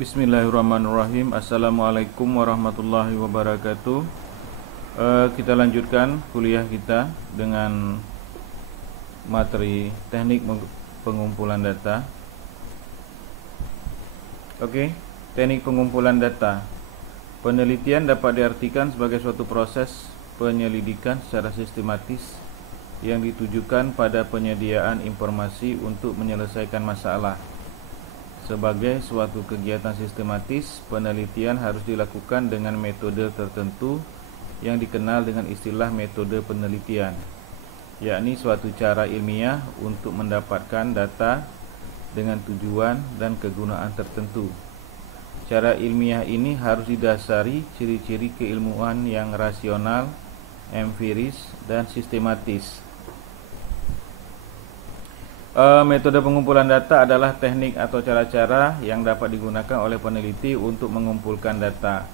Bismillahirrahmanirrahim. Assalamualaikum warahmatullahi wabarakatuh. Kita lanjutkan kuliah kita dengan materi teknik pengumpulan data. Oke, teknik pengumpulan data. Penelitian dapat diartikan sebagai suatu proses penyelidikan secara sistematis yang ditujukan pada penyediaan informasi untuk menyelesaikan masalah. Sebagai suatu kegiatan sistematis, penelitian harus dilakukan dengan metode tertentu yang dikenal dengan istilah metode penelitian, yakni suatu cara ilmiah untuk mendapatkan data dengan tujuan dan kegunaan tertentu. Cara ilmiah ini harus didasari ciri-ciri keilmuan yang rasional, empiris, dan sistematis. Metode pengumpulan data adalah teknik atau cara-cara yang dapat digunakan oleh peneliti untuk mengumpulkan data.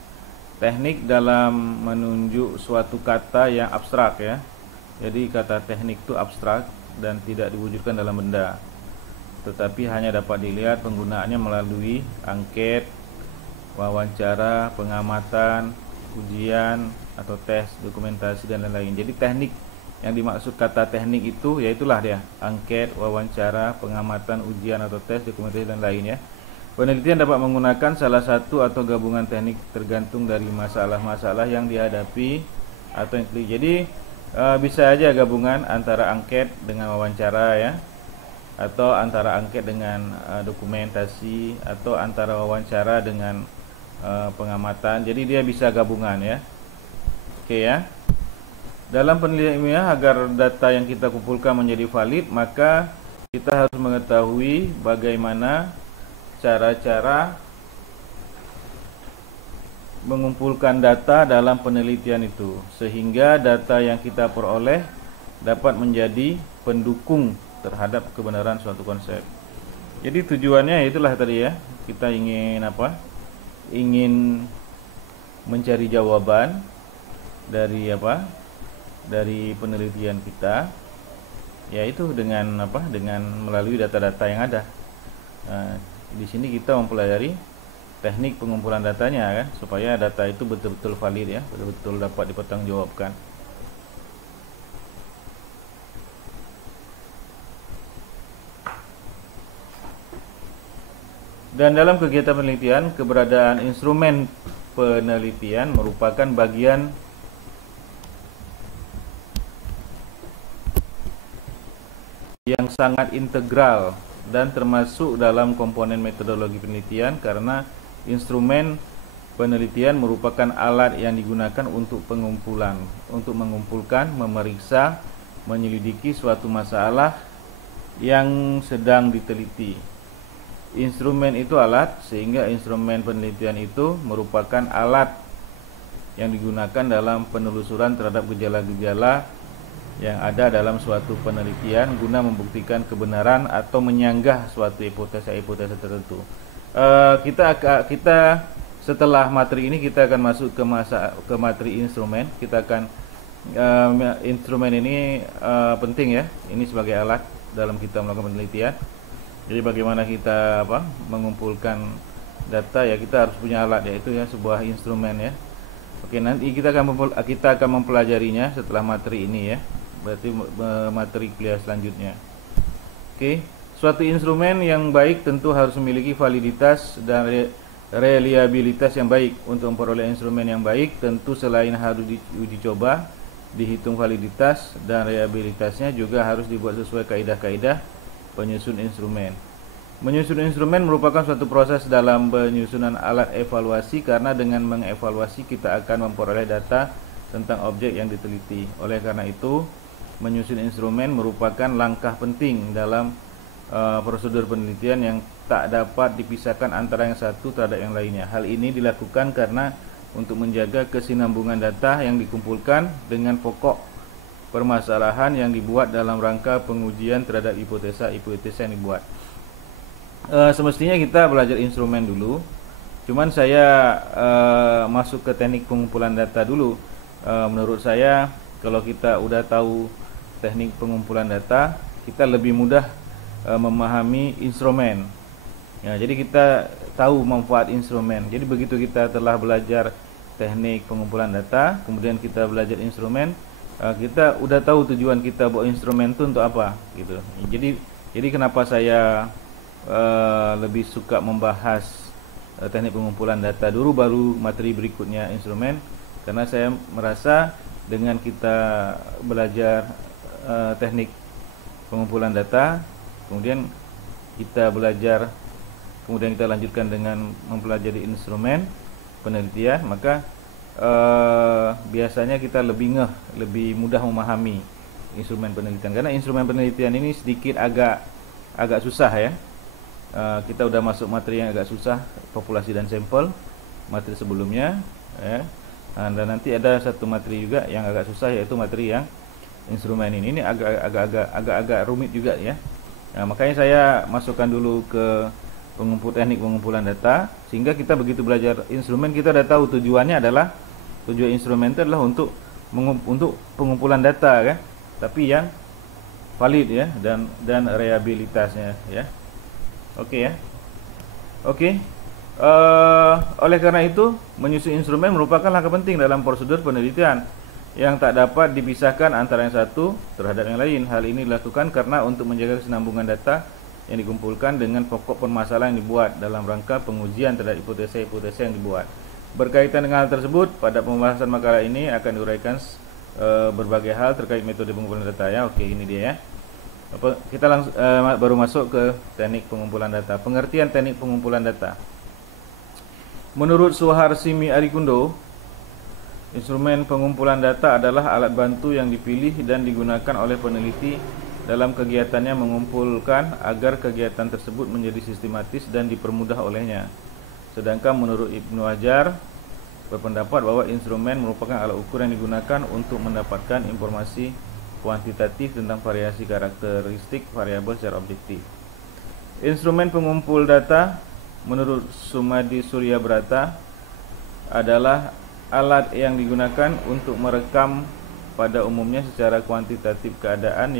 Teknik dalam menunjuk suatu kata yang abstrak ya. Jadi kata teknik itu abstrak dan tidak diwujudkan dalam benda, tetapi hanya dapat dilihat penggunaannya melalui angket, wawancara, pengamatan, ujian atau tes, dokumentasi dan lain-lain. Jadi teknik yang dimaksud kata teknik itu yaitulah dia angket, wawancara, pengamatan, ujian atau tes, dokumentasi dan lainnya. Penelitian dapat menggunakan salah satu atau gabungan teknik tergantung dari masalah-masalah yang dihadapi atau yang terjadi. Jadi bisa aja gabungan antara angket dengan wawancara ya, atau antara angket dengan dokumentasi, atau antara wawancara dengan pengamatan. Jadi dia bisa gabungan ya. Oke ya. Dalam penelitian ilmiah, agar data yang kita kumpulkan menjadi valid, maka kita harus mengetahui bagaimana cara-cara mengumpulkan data dalam penelitian itu, sehingga data yang kita peroleh dapat menjadi pendukung terhadap kebenaran suatu konsep. Jadi tujuannya itulah tadi ya, kita ingin apa? Ingin mencari jawaban dari apa? Dari penelitian kita, yaitu dengan apa? Dengan melalui data-data yang ada. Nah, di sini kita mempelajari teknik pengumpulan datanya kan, supaya data itu betul-betul valid ya, betul-betul dapat dipertanggungjawabkan. Dan dalam kegiatan penelitian, keberadaan instrumen penelitian merupakan bagian yang sangat integral dan termasuk dalam komponen metodologi penelitian, karena instrumen penelitian merupakan alat yang digunakan untuk mengumpulkan, memeriksa, menyelidiki suatu masalah yang sedang diteliti. Instrumen itu alat, sehingga instrumen penelitian itu merupakan alat yang digunakan dalam penelusuran terhadap gejala-gejala yang ada dalam suatu penelitian guna membuktikan kebenaran atau menyanggah suatu hipotesa tertentu. Kita setelah materi ini kita akan masuk ke materi instrumen. Kita akan instrumen ini penting ya. Ini sebagai alat dalam kita melakukan penelitian. Jadi bagaimana kita mengumpulkan data ya, kita harus punya alat, yaitu ya sebuah instrumen ya. Oke, nanti kita akan mempelajarinya setelah materi ini ya. Berarti materi kuliah selanjutnya. Oke, suatu instrumen yang baik tentu harus memiliki validitas dan reliabilitas yang baik. Untuk memperoleh instrumen yang baik, tentu selain harus diuji coba, dihitung validitas dan reliabilitasnya, juga harus dibuat sesuai kaidah-kaidah penyusun instrumen. Menyusun instrumen merupakan suatu proses dalam penyusunan alat evaluasi, karena dengan mengevaluasi kita akan memperoleh data tentang objek yang diteliti. Oleh karena itu, menyusun instrumen merupakan langkah penting dalam prosedur penelitian yang tak dapat dipisahkan antara yang satu terhadap yang lainnya. Hal ini dilakukan karena untuk menjaga kesinambungan data yang dikumpulkan dengan pokok permasalahan yang dibuat dalam rangka pengujian terhadap hipotesa yang dibuat. Semestinya kita belajar instrumen dulu, cuman saya masuk ke teknik pengumpulan data dulu. Menurut saya, kalau kita udah tahu teknik pengumpulan data, kita lebih mudah memahami instrumen Ya, jadi kita tahu manfaat instrumen. Jadi begitu kita telah belajar teknik pengumpulan data, kemudian kita belajar instrumen, kita udah tahu tujuan kita bawa instrumen itu untuk apa, gitu. Jadi kenapa saya lebih suka membahas teknik pengumpulan data dulu, baru materi berikutnya instrumen, karena saya merasa dengan kita belajar teknik pengumpulan data, kemudian kita belajar, kemudian kita lanjutkan dengan mempelajari instrumen penelitian, maka biasanya kita lebih mudah memahami instrumen penelitian. Karena instrumen penelitian ini sedikit agak susah ya. Kita udah masuk materi yang agak susah, populasi dan sampel, materi sebelumnya ya. Dan nanti ada satu materi juga yang agak susah, yaitu materi yang instrumen ini agak rumit juga ya. Nah, makanya saya masukkan dulu ke teknik pengumpulan data, sehingga kita begitu belajar instrumen, kita udah tahu tujuan instrumen itu adalah untuk pengumpulan data kan, tapi yang valid ya, dan reliabilitasnya ya. Oke ya. Oke. Oleh karena itu, menyusun instrumen merupakan langkah penting dalam prosedur penelitian yang tak dapat dipisahkan antara yang satu terhadap yang lain. Hal ini dilakukan karena untuk menjaga kesinambungan data yang dikumpulkan dengan pokok permasalahan yang dibuat dalam rangka pengujian terhadap hipotesa-hipotesa yang dibuat. Berkaitan dengan hal tersebut, pada pembahasan makalah ini akan diuraikan berbagai hal terkait metode pengumpulan data ya. Oke, ini dia ya. Kita langsung baru masuk ke teknik pengumpulan data. Pengertian teknik pengumpulan data. Menurut Suharsimi Arikundo, instrumen pengumpulan data adalah alat bantu yang dipilih dan digunakan oleh peneliti dalam kegiatannya mengumpulkan agar kegiatan tersebut menjadi sistematis dan dipermudah olehnya. Sedangkan menurut Ibnu Hajar berpendapat bahwa instrumen merupakan alat ukur yang digunakan untuk mendapatkan informasi kuantitatif tentang variasi karakteristik variabel secara objektif. Instrumen pengumpul data menurut Sumadi Suryabrata adalah alat yang digunakan untuk merekam pada umumnya secara kuantitatif keadaan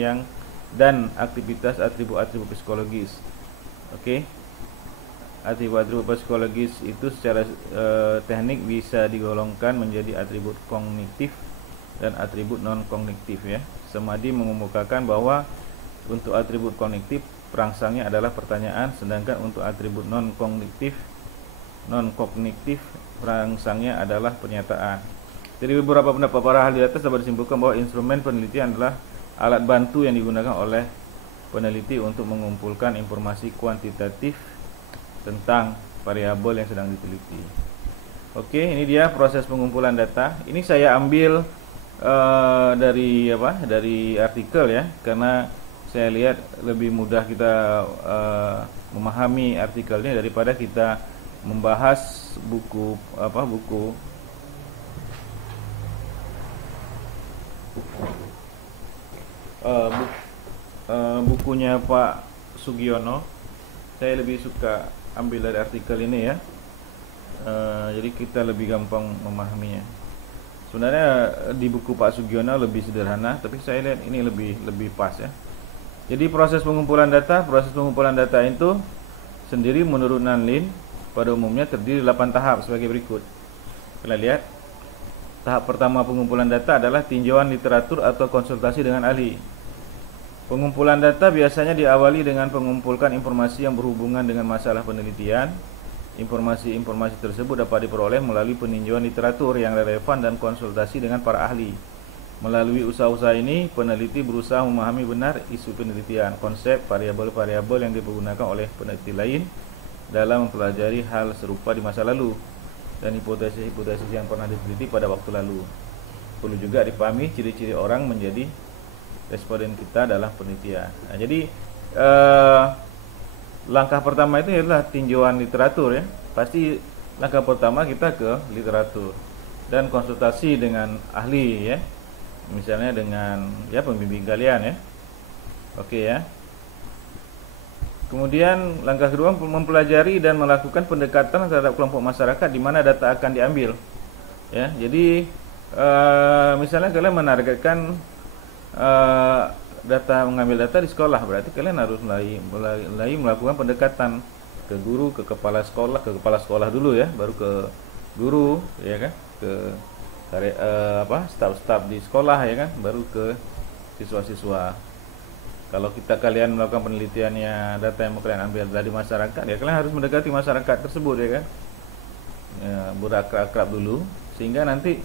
dan aktivitas atribut-atribut psikologis. Oke. Atribut-atribut psikologis itu secara teknik bisa digolongkan menjadi atribut kognitif dan atribut non-kognitif ya. Sumadi mengemukakan bahwa untuk atribut kognitif perangsangnya adalah pertanyaan, sedangkan untuk atribut non-kognitif perangsangnya adalah pernyataan. Dari beberapa pendapat para ahli data dapat disimpulkan bahwa instrumen penelitian adalah alat bantu yang digunakan oleh peneliti untuk mengumpulkan informasi kuantitatif tentang variabel yang sedang diteliti. Oke, ini dia proses pengumpulan data. Ini saya ambil dari artikel ya, karena saya lihat lebih mudah kita memahami artikelnya daripada kita membahas bukunya Pak Sugiono. Saya lebih suka ambil dari artikel ini ya. Jadi kita lebih gampang memahaminya. Sebenarnya di buku Pak Sugiono lebih sederhana, tapi saya lihat ini lebih pas ya. Jadi proses pengumpulan data itu sendiri menurut Nanlin pada umumnya terdiri 8 tahap sebagai berikut. Kita lihat. Tahap pertama pengumpulan data adalah tinjauan literatur atau konsultasi dengan ahli. Pengumpulan data biasanya diawali dengan mengumpulkan informasi yang berhubungan dengan masalah penelitian. Informasi-informasi tersebut dapat diperoleh melalui peninjauan literatur yang relevan dan konsultasi dengan para ahli. Melalui usaha-usaha ini, peneliti berusaha memahami benar isu penelitian, konsep, variabel-variabel yang dipergunakan oleh peneliti lain dalam mempelajari hal serupa di masa lalu, dan hipotesis-hipotesis yang pernah diteliti pada waktu lalu. Perlu juga dipahami ciri-ciri orang menjadi responden kita dalam penelitian. Nah, jadi langkah pertama itu adalah tinjauan literatur ya. Pasti langkah pertama kita ke literatur dan konsultasi dengan ahli ya. Misalnya dengan ya pembimbing kalian ya. Oke ya. Kemudian langkah kedua mempelajari dan melakukan pendekatan terhadap kelompok masyarakat di mana data akan diambil. Ya, jadi misalnya kalian menargetkan mengambil data di sekolah, berarti kalian harus mulai melakukan pendekatan ke guru, ke kepala sekolah dulu ya, baru ke guru ya kan, ke staf-staf di sekolah ya kan, baru ke siswa-siswa. Kalau kalian melakukan penelitiannya, data yang mau kalian ambil dari masyarakat, ya kalian harus mendekati masyarakat tersebut ya kan, ya, berakrab-akrab dulu, sehingga nanti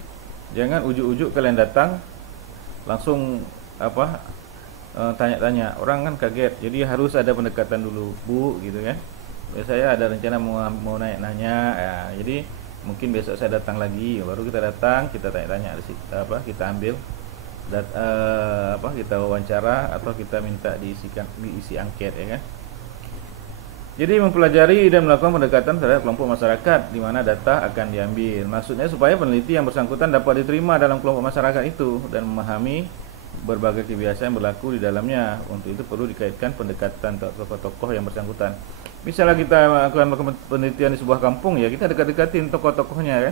jangan ujuk-ujuk kalian datang langsung tanya-tanya, orang kan kaget. Jadi harus ada pendekatan dulu, Bu, gitu kan. Ya, saya ada rencana mau nanya-nanya, ya, jadi mungkin besok saya datang lagi, baru kita datang, kita tanya-tanya, kita ambil kita wawancara atau kita minta diisi angket ya kan. Jadi mempelajari dan melakukan pendekatan terhadap kelompok masyarakat di mana data akan diambil. Maksudnya supaya peneliti yang bersangkutan dapat diterima dalam kelompok masyarakat itu dan memahami berbagai kebiasaan yang berlaku di dalamnya. Untuk itu perlu dikaitkan pendekatan tokoh-tokoh yang bersangkutan. Misalnya kita melakukan penelitian di sebuah kampung, ya kita dekat-dekatin tokoh-tokohnya ya,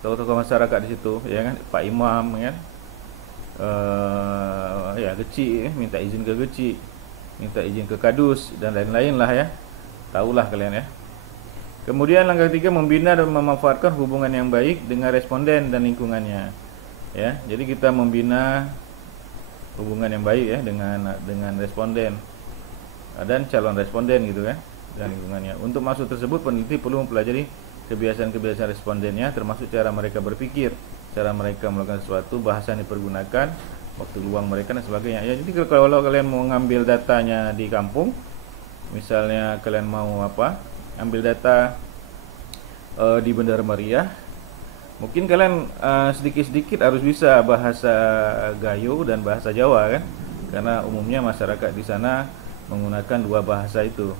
tokoh-tokoh masyarakat di situ ya kan, Pak Imam ya, ya Geci, minta izin ke Geci, minta izin ke Kadus dan lain-lain lah ya, tahulah kalian ya. Kemudian langkah ketiga, membina dan memanfaatkan hubungan yang baik dengan responden dan lingkungannya ya. Jadi kita membina hubungan yang baik ya dengan responden dan calon responden gitu kan, dan lingkungannya. Untuk masuk tersebut, peneliti perlu mempelajari kebiasaan-kebiasaan respondennya, termasuk cara mereka berpikir, cara mereka melakukan sesuatu, bahasa yang dipergunakan, waktu luang mereka dan sebagainya ya. Jadi kalau kalian mau ngambil datanya di kampung, misalnya kalian mau ambil data di Bendera Meriah, mungkin kalian sedikit-sedikit harus bisa bahasa Gayo dan bahasa Jawa kan, karena umumnya masyarakat di sana menggunakan dua bahasa itu.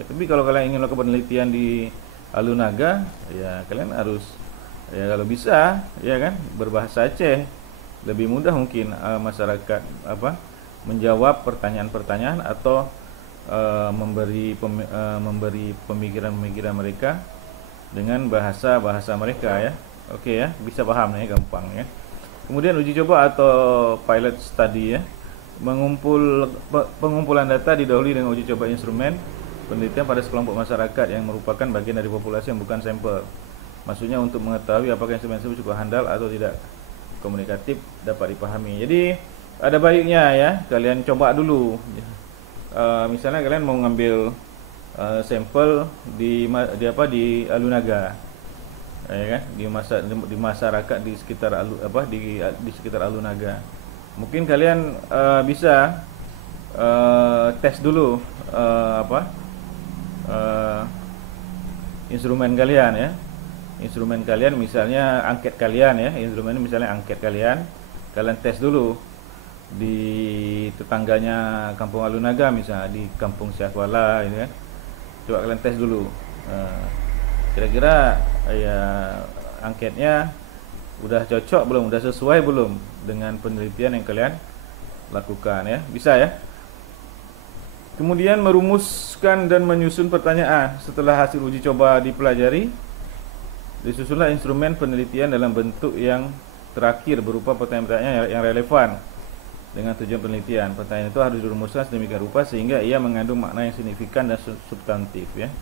Tapi kalau kalian ingin melakukan penelitian di Alunaga, ya kalian harus, ya kalau bisa ya kan, berbahasa Aceh, lebih mudah mungkin masyarakat menjawab pertanyaan-pertanyaan atau memberi pemikiran-pemikiran mereka dengan bahasa mereka ya. Oke ya, bisa paham ya, gampang ya. Kemudian uji coba atau pilot study ya. Pengumpulan data didahului dengan uji coba instrumen penelitian pada sekelompok masyarakat yang merupakan bagian dari populasi yang bukan sampel. Maksudnya untuk mengetahui apakah instrumen tersebut cukup handal atau tidak, komunikatif, dapat dipahami. Jadi ada baiknya ya kalian coba dulu. Misalnya kalian mau ngambil sampel di Alunaga, ya kan, di masyarakat di sekitar di sekitar Alunaga. Mungkin kalian bisa tes dulu instrumen kalian ya. Instrumen kalian misalnya angket kalian ya, instrumen misalnya angket kalian tes dulu di tetangganya Kampung Alunaga, misalnya di Kampung Syahwala ini kan. Coba kalian tes dulu. Kira-kira ya angketnya udah cocok belum, udah sesuai belum dengan penelitian yang kalian lakukan ya. Bisa ya. Kemudian merumuskan dan menyusun pertanyaan. Setelah hasil uji coba dipelajari, disusunlah instrumen penelitian dalam bentuk yang terakhir berupa pertanyaan-pertanyaan yang relevan dengan tujuan penelitian. Pertanyaan itu harus dirumuskan sedemikian rupa sehingga ia mengandung makna yang signifikan dan substantif ya.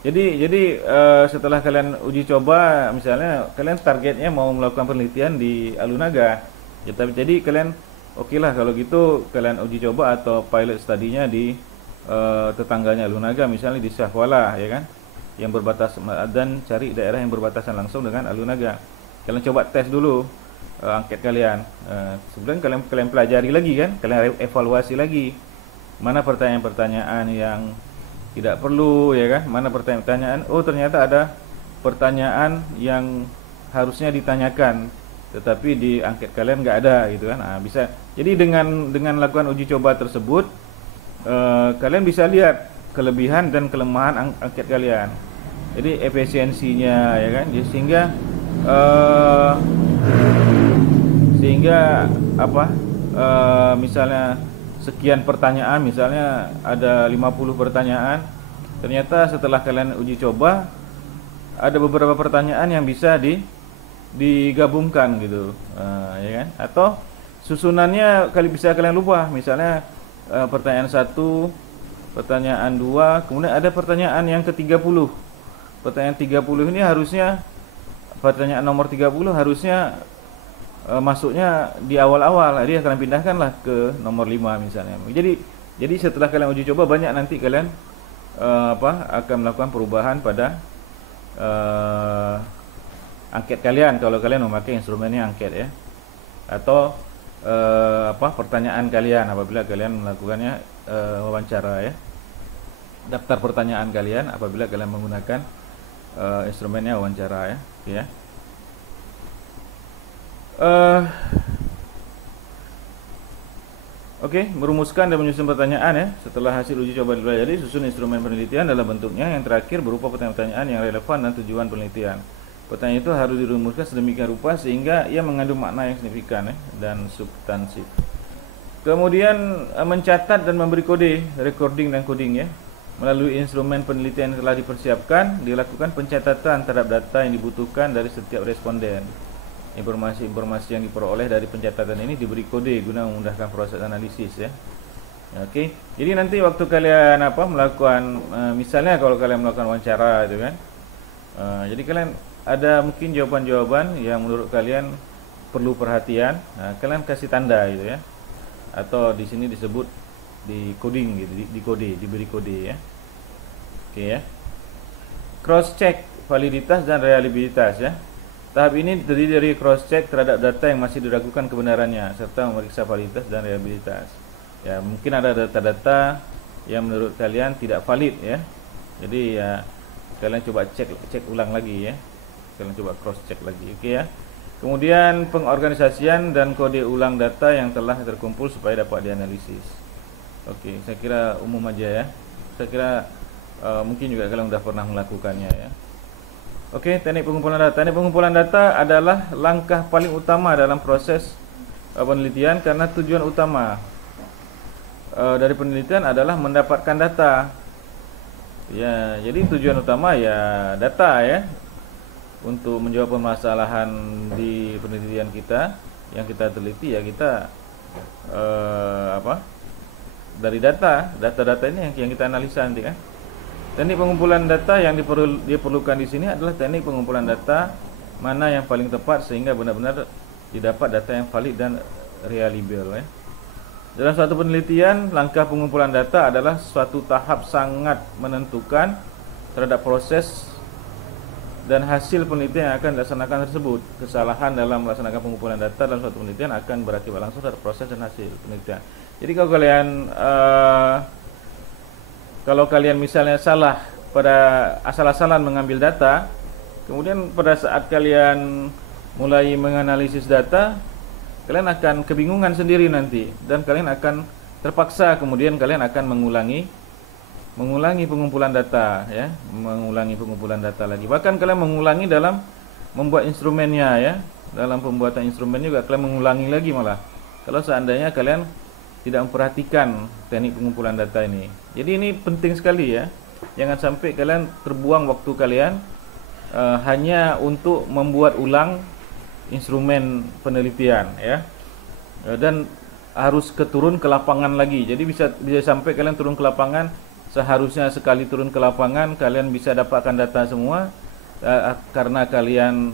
Jadi setelah kalian uji coba, misalnya kalian targetnya mau melakukan penelitian di Alunaga, ya, jadi kalian oke lah kalau gitu kalian uji coba atau pilot study-nya di tetangganya Alunaga, misalnya di Syahwala ya kan, yang berbatas, dan cari daerah yang berbatasan langsung dengan Alunaga. Kalian coba tes dulu angket kalian. Sebenarnya kalian pelajari lagi kan, kalian evaluasi lagi mana pertanyaan-pertanyaan yang tidak perlu ya kan, mana pertanyaan oh ternyata ada pertanyaan yang harusnya ditanyakan tetapi di angket kalian nggak ada gitu kan. Bisa. Jadi dengan lakukan uji coba tersebut kalian bisa lihat kelebihan dan kelemahan angket kalian. Jadi efisiensinya ya kan, sehingga misalnya sekian pertanyaan, misalnya ada 50 pertanyaan, ternyata setelah kalian uji coba ada beberapa pertanyaan yang bisa digabungkan gitu, ya kan? Atau susunannya bisa kalian lupa, misalnya pertanyaan 1 Pertanyaan 2, kemudian ada pertanyaan yang ke-30. Pertanyaan 30 ini harusnya, pertanyaan nomor 30 harusnya masuknya di awal-awal. Jadi kalian pindahkanlah ke nomor 5 misalnya. Jadi setelah kalian uji coba, banyak nanti kalian akan melakukan perubahan pada angket kalian kalau kalian memakai instrumennya angket ya. Atau pertanyaan kalian apabila kalian melakukannya wawancara ya. Daftar pertanyaan kalian apabila kalian menggunakan instrumennya wawancara ya. Oke ya. Oke, merumuskan dan menyusun pertanyaan ya. Setelah hasil uji coba dipelajari, susun instrumen penelitian dalam bentuknya yang terakhir berupa pertanyaan-pertanyaan yang relevan dan tujuan penelitian. Pertanyaan itu harus dirumuskan sedemikian rupa sehingga ia mengandung makna yang signifikan ya, dan substansif. Kemudian mencatat dan memberi kode, recording dan coding ya. Melalui instrumen penelitian yang telah dipersiapkan, dilakukan pencatatan terhadap data yang dibutuhkan dari setiap responden. Informasi-informasi yang diperoleh dari pencatatan ini diberi kode guna memudahkan proses analisis ya. Oke. Jadi nanti waktu kalian melakukan misalnya kalau kalian melakukan wawancara itu kan. Jadi kalian ada mungkin jawaban-jawaban yang menurut kalian perlu perhatian. Nah, kalian kasih tanda gitu ya. Atau di sini disebut di coding gitu, diberi kode ya. Oke ya. Cross check validitas dan reliabilitas ya. Tahap ini terdiri dari cross check terhadap data yang masih diragukan kebenarannya serta memeriksa validitas dan reliabilitas. Ya, mungkin ada data-data yang menurut kalian tidak valid ya. Jadi ya kalian coba cek ulang lagi ya. Kalian coba cross check lagi. Oke ya. Kemudian pengorganisasian dan kode ulang data yang telah terkumpul supaya dapat dianalisis. Oke, saya kira umum aja ya. Saya kira mungkin juga kalian sudah pernah melakukannya ya. Oke, teknik pengumpulan data. Teknik pengumpulan data adalah langkah paling utama dalam proses penelitian karena tujuan utama dari penelitian adalah mendapatkan data. Ya, jadi tujuan utama ya data ya. Untuk menjawab permasalahan di penelitian kita yang kita teliti ya kita dari data ini yang kita analisa nanti kan. Teknik pengumpulan data yang diperlukan di sini adalah teknik pengumpulan data mana yang paling tepat sehingga benar-benar didapat data yang valid dan reliable ya. Dalam suatu penelitian, langkah pengumpulan data adalah suatu tahap sangat menentukan terhadap proses dan hasil penelitian yang akan dilaksanakan tersebut. Kesalahan dalam melaksanakan pengumpulan data dalam suatu penelitian akan berakibat langsung terhadap proses dan hasil penelitian. Jadi kalau kalian misalnya salah pada asal-asalan mengambil data, kemudian pada saat kalian mulai menganalisis data, kalian akan kebingungan sendiri nanti dan kalian akan terpaksa kemudian kalian akan mengulangi pengumpulan data ya, mengulangi pengumpulan data lagi. Bahkan kalian mengulangi dalam membuat instrumennya ya. Dalam pembuatan instrumen juga kalian mengulangi lagi malah. Kalau seandainya kalian tidak memperhatikan teknik pengumpulan data ini. Jadi ini penting sekali ya. Jangan sampai kalian terbuang waktu kalian hanya untuk membuat ulang instrumen penelitian ya. Dan harus turun ke lapangan lagi. Jadi bisa sampai kalian turun ke lapangan. Seharusnya sekali turun ke lapangan kalian bisa dapatkan data semua karena kalian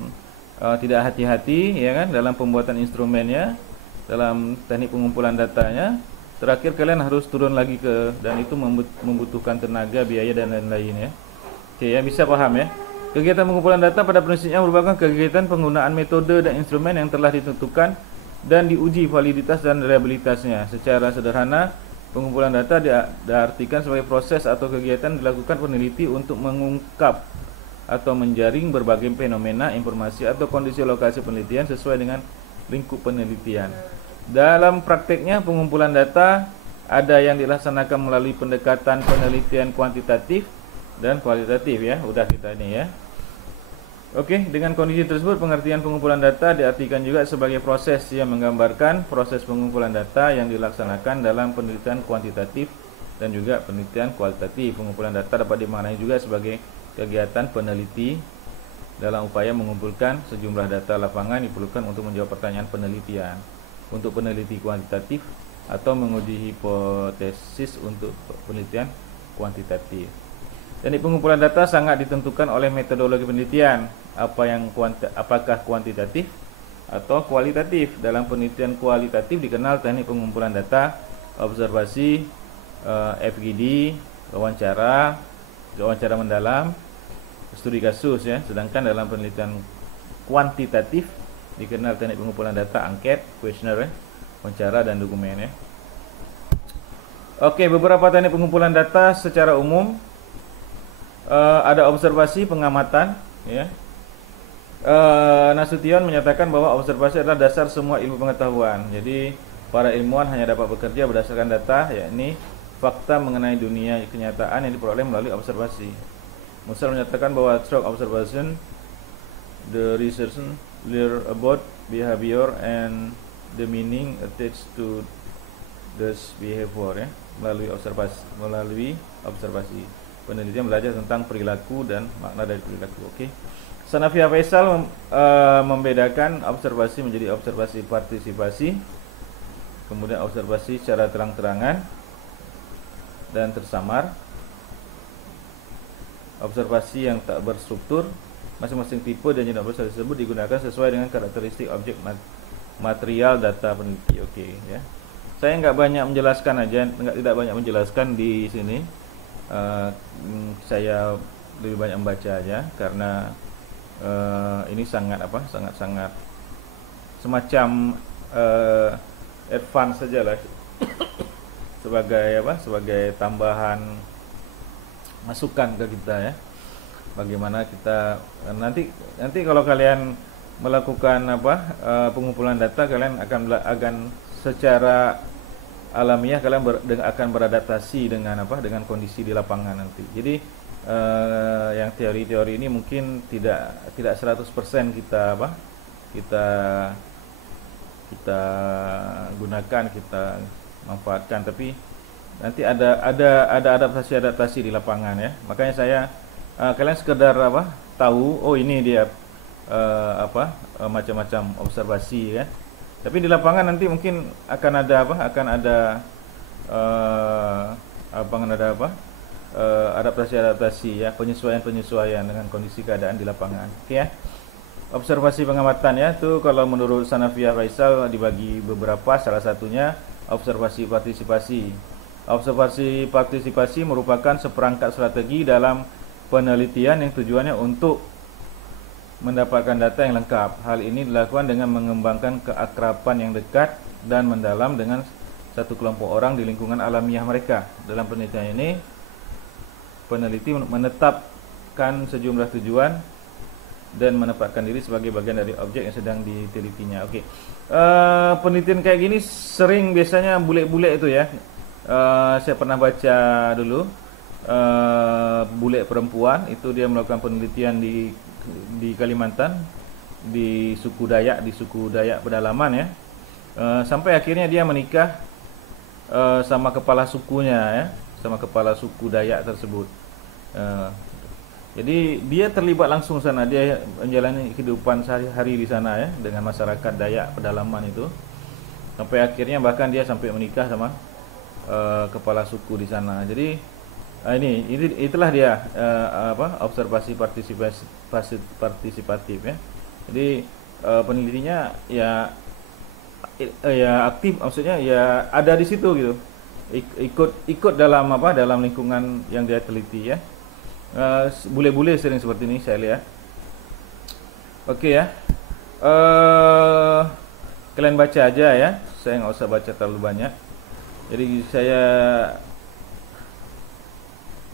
tidak hati-hati ya kan dalam pembuatan instrumennya, dalam teknik pengumpulan datanya. Terakhir kalian harus turun lagi dan itu membutuhkan tenaga, biaya dan lain-lain ya. Oke ya, bisa paham ya. Kegiatan pengumpulan data pada prinsipnya merupakan kegiatan penggunaan metode dan instrumen yang telah ditentukan dan diuji validitas dan reliabilitasnya. Secara sederhana, pengumpulan data diartikan sebagai proses atau kegiatan dilakukan peneliti untuk mengungkap atau menjaring berbagai fenomena, informasi atau kondisi lokasi penelitian sesuai dengan lingkup penelitian. Dalam prakteknya pengumpulan data ada yang dilaksanakan melalui pendekatan penelitian kuantitatif dan kualitatif ya. Udah kita ini ya. Oke, dengan kondisi tersebut pengertian pengumpulan data diartikan juga sebagai proses yang menggambarkan proses pengumpulan data yang dilaksanakan dalam penelitian kuantitatif dan juga penelitian kualitatif. Pengumpulan data dapat dimaknai juga sebagai kegiatan peneliti dalam upaya mengumpulkan sejumlah data lapangan diperlukan untuk menjawab pertanyaan penelitian. Untuk peneliti kuantitatif atau menguji hipotesis untuk penelitian kuantitatif. Teknik pengumpulan data sangat ditentukan oleh metodologi penelitian, apakah kuantitatif atau kualitatif. Dalam penelitian kualitatif dikenal teknik pengumpulan data, observasi, FGD, wawancara mendalam, studi kasus ya. Sedangkan dalam penelitian kuantitatif dikenal teknik pengumpulan data, angket, kuesioner, wawancara dan dokumen ya. Oke, beberapa teknik pengumpulan data secara umum. Ada observasi, pengamatan ya. Nasution menyatakan bahwa observasi adalah dasar semua ilmu pengetahuan. Jadi para ilmuwan hanya dapat bekerja berdasarkan data, yakni fakta mengenai dunia kenyataan yang diperoleh melalui observasi. Mussel menyatakan bahwa through observation the researcher learn about behavior and the meaning attached to this behavior ya. Melalui observasi penelitian belajar tentang perilaku dan makna dari perilaku. Oke. Sanavia Faisal membedakan observasi menjadi observasi partisipasi, kemudian observasi secara terang-terangan dan tersamar, observasi yang tak berstruktur. Masing-masing tipe dan jenis observasi tersebut digunakan sesuai dengan karakteristik objek material data peneliti. Oke ya. Saya tidak banyak menjelaskan di sini. Saya lebih banyak membaca aja karena ini sangat semacam advance saja lah sebagai tambahan masukan ke kita ya, bagaimana kita nanti kalau kalian melakukan pengumpulan data, kalian akan secara alamiah kalian akan beradaptasi dengan kondisi di lapangan nanti. Jadi yang teori-teori ini mungkin tidak 100% kita gunakan, kita manfaatkan, tapi nanti ada adaptasi di lapangan ya. Makanya saya kalian sekedar tahu, oh ini dia macam-macam observasi ya. Tapi di lapangan nanti mungkin akan ada adaptasi ya, penyesuaian dengan kondisi keadaan di lapangan. Oke ya. Observasi pengamatan ya, itu kalau menurut Sanavia Faisal dibagi beberapa, salah satunya observasi partisipasi. Observasi partisipasi merupakan seperangkat strategi dalam penelitian yang tujuannya untuk mendapatkan data yang lengkap. Hal ini dilakukan dengan mengembangkan keakraban yang dekat dan mendalam dengan satu kelompok orang di lingkungan alamiah mereka. Dalam penelitian ini, peneliti menetapkan sejumlah tujuan dan menempatkan diri sebagai bagian dari objek yang sedang ditelitinya. Oke. Penelitian kayak gini biasanya bule-bule itu ya. Saya pernah baca dulu, bule perempuan itu dia melakukan penelitian di Kalimantan, di suku Dayak pedalaman ya. Sampai akhirnya dia menikah sama kepala sukunya ya, sama kepala suku Dayak tersebut. Jadi dia terlibat langsung sana, dia menjalani kehidupan sehari-hari di sana ya dengan masyarakat Dayak pedalaman itu. Sampai akhirnya bahkan dia sampai menikah sama kepala suku di sana. Jadi itulah dia observasi partisipatif ya. Jadi penelitinya ya aktif, maksudnya ya ada di situ gitu, ikut dalam lingkungan yang dia teliti ya. Bule-bule sering seperti ini saya lihat. Oke ya. Kalian baca aja ya, saya nggak usah baca terlalu banyak. Jadi saya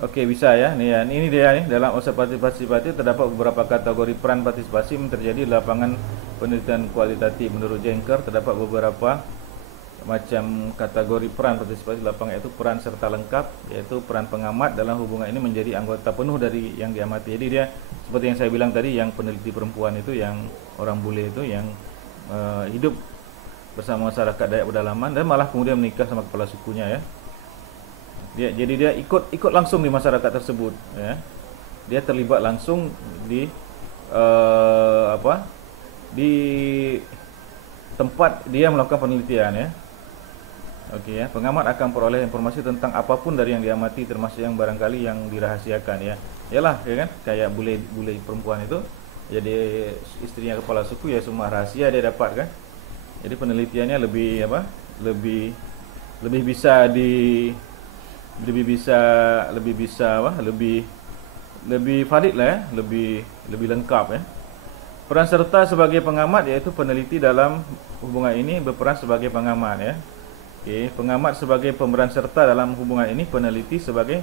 bisa ya. Ini dia nih, dalam observasi partisipatif terdapat beberapa kategori peran partisipasi yang terjadi di lapangan penelitian kualitatif. Menurut Jenker terdapat beberapa macam kategori peran partisipasi di lapangan, yaitu peran serta lengkap, yaitu peran pengamat dalam hubungan ini menjadi anggota penuh dari yang diamati. Jadi dia seperti yang saya bilang tadi, yang peneliti perempuan itu, yang orang bule itu, yang hidup bersama masyarakat Dayak pedalaman dan malah kemudian menikah sama kepala sukunya ya. Jadi dia ikut langsung di masyarakat tersebut ya. Dia terlibat langsung di di tempat dia melakukan penelitian ya. Oke ya, pengamat akan peroleh informasi tentang apapun dari yang diamati, termasuk yang barangkali yang dirahasiakan ya. Yalah, ya kan? Kayak bule perempuan itu, jadi istrinya kepala suku ya, semua rahasia dia dapat kan. Jadi penelitiannya lebih apa? Lebih lebih bisa di lebih bisa lebih bisa apa? Lebih valid lah ya, lebih lengkap ya. Peran serta sebagai pengamat yaitu peneliti dalam hubungan ini berperan sebagai pengamat ya. Oke, pengamat sebagai pemeran serta dalam hubungan ini, peneliti sebagai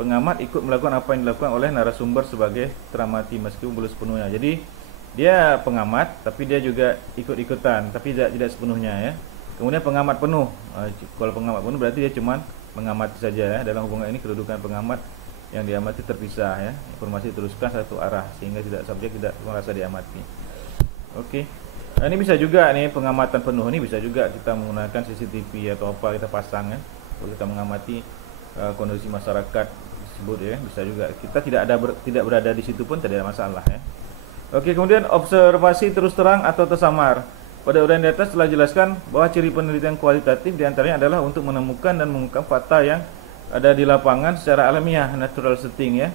pengamat ikut melakukan apa yang dilakukan oleh narasumber sebagai teramati meskipun belum sepenuhnya. Jadi dia pengamat tapi dia juga ikut-ikutan tapi tidak sepenuhnya ya. Kemudian pengamat penuh. Kalau pengamat penuh berarti dia cuma mengamati saja ya. Dalam hubungan ini kedudukan pengamat yang diamati terpisah ya. Informasi diteruskan satu arah sehingga subjek tidak merasa diamati. Oke. Nah, ini bisa juga nih pengamatan penuh ini bisa juga kita menggunakan CCTV atau apa kita pasang ya. Kalau kita mengamati kondisi masyarakat tersebut ya, bisa juga. Kita tidak berada di situ pun tidak ada masalah ya. Oke, kemudian observasi terus terang atau tersamar. Pada uraian di atas telah jelaskan bahwa ciri penelitian kualitatif diantaranya adalah untuk menemukan dan mengungkap fakta yang ada di lapangan secara alamiah, natural setting ya.